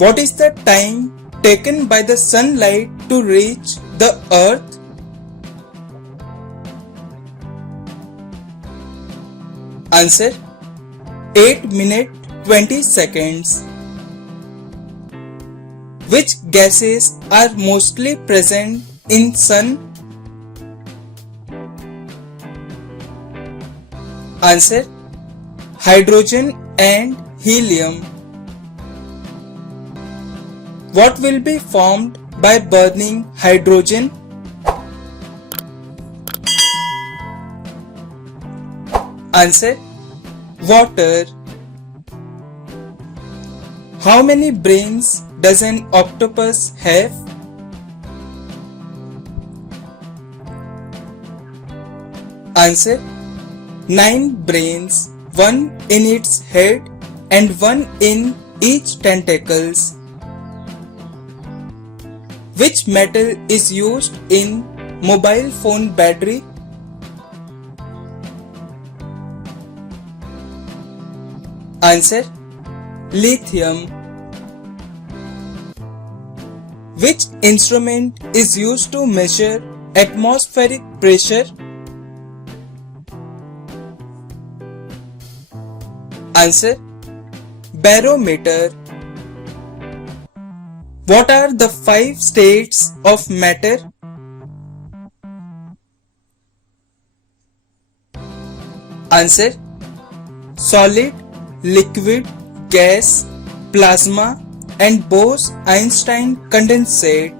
What is the time taken by the sunlight to reach the earth? Answer: 8 minutes 20 seconds. Which gases are mostly present in sun? Answer: hydrogen and helium. What will be formed by burning hydrogen? Answer: water. How many brains does an octopus have? Answer: 9 brains, 1 in its head and 1 in each tentacles. Which metal is used in mobile phone battery? Answer: lithium. Which instrument is used to measure atmospheric pressure? Answer: barometer. What are the 5 states of matter? Answer: solid, liquid, gas, plasma and Bose-Einstein condensate.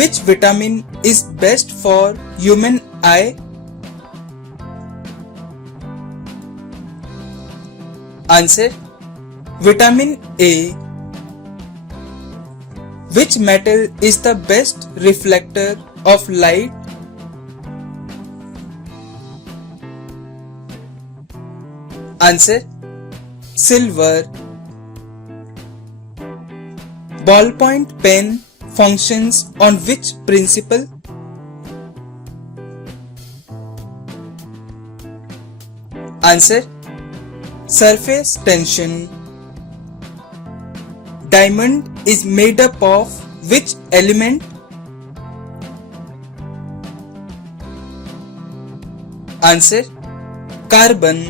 Which vitamin is best for human eye? Answer: vitamin A. Which metal is the best reflector of light? Answer: silver. Ballpoint pen functions on which principle? Answer: surface tension. Diamond is made up of which element? Answer: carbon.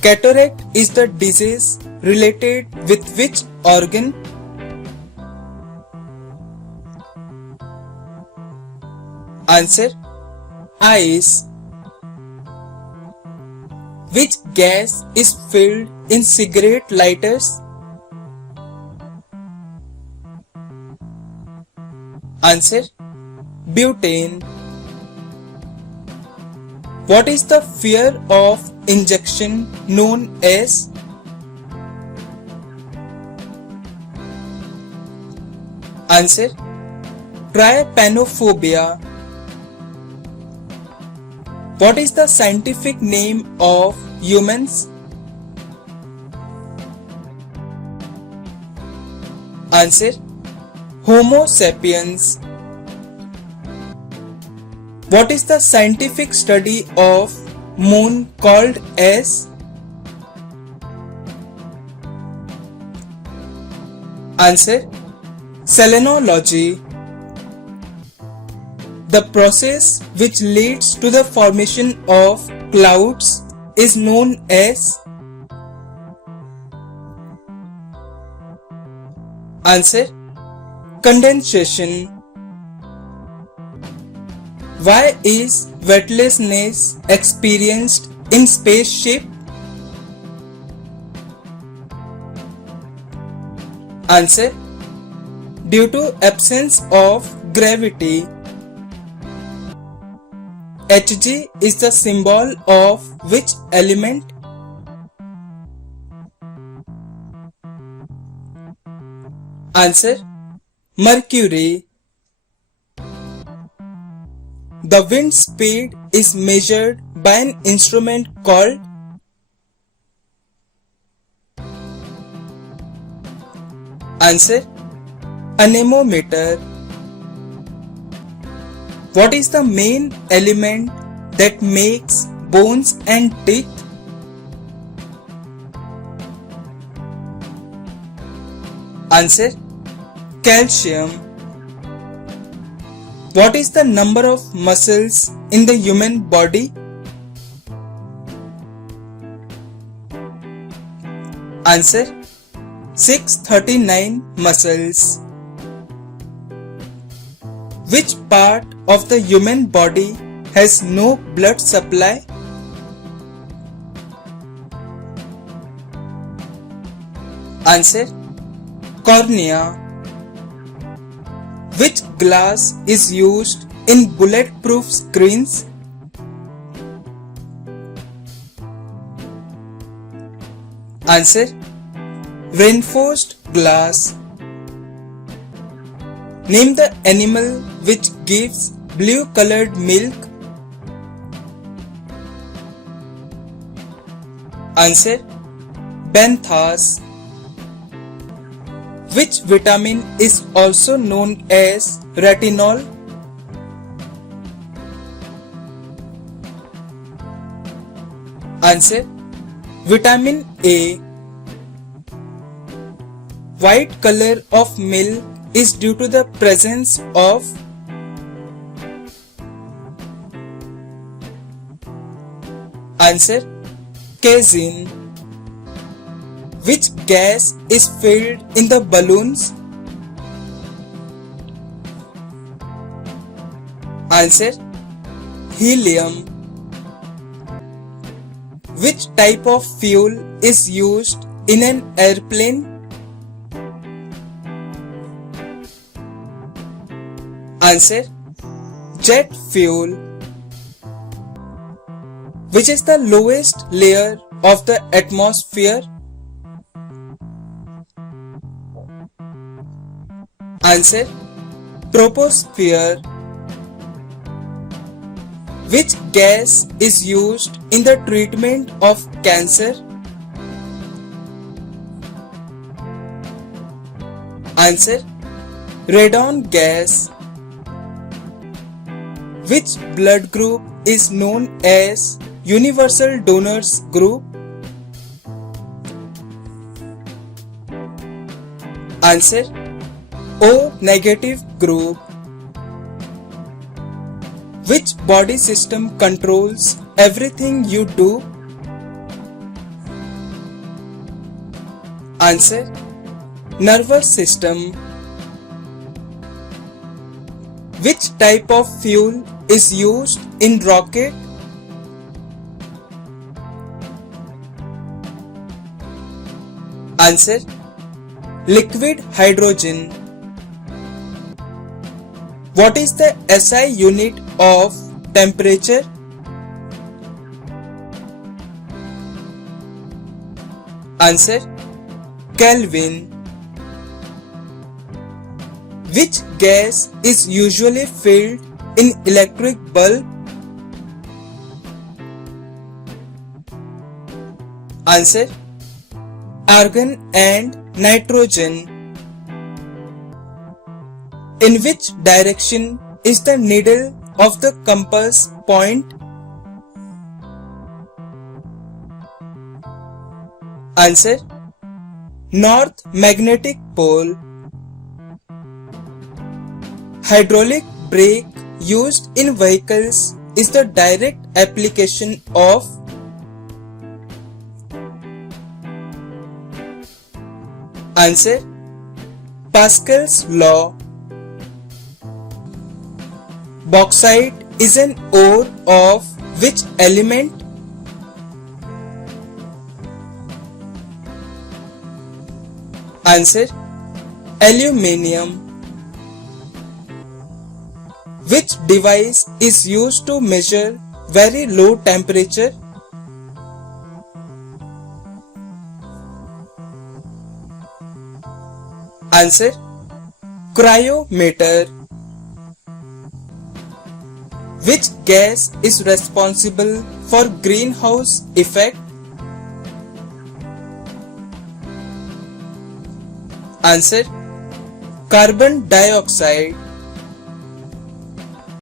Cataract is the disease related with which organ? Answer: eyes. Which gas is filled in cigarette lighters? Answer: butane. What is the fear of injection known as? Answer: trypanophobia. What is the scientific name of humans? Answer: Homo sapiens. What is the scientific study of moon called as? Answer: selenology. The process which leads to the formation of clouds is known as? Answer: condensation. Why is weightlessness experienced in spaceship? Answer: due to absence of gravity. Hg is the symbol of which element? Answer: mercury. The wind speed is measured by an instrument called? Answer: anemometer. What is the main element that makes bones and teeth? Answer: calcium. What is the number of muscles in the human body? Answer: 639 muscles. Which part of the human body has no blood supply? Answer: cornea. Which glass is used in bulletproof screens? Answer: reinforced glass. Name the animal which gives blue colored milk. Answer: benthas. Which vitamin is also known as retinol? Answer: vitamin A. White color of milk is due to the presence of. Answer: casein. Which gas is filled in the balloons? Answer: helium. Which type of fuel is used in an airplane? Answer: jet fuel. Which is the lowest layer of the atmosphere? Answer: troposphere. Which gas is used in the treatment of cancer? Answer: radon gas. Which blood group is known as universal donors group? Answer: O negative group. Which body system controls everything you do? Answer: nervous system. Which type of fuel is used in rocket? Answer: liquid hydrogen. What is the SI unit of temperature? Answer: Kelvin. Which gas is usually filled in electric bulb? Answer: argon and nitrogen. In which direction is the needle of the compass point? Answer: north magnetic pole. Hydraulic brake used in vehicles is the direct application of. Answer: Pascal's law. Bauxite is an ore of which element? Answer: aluminium. Which device is used to measure very low temperature? Answer: cryometer. Which gas is responsible for greenhouse effect? Answer: carbon dioxide.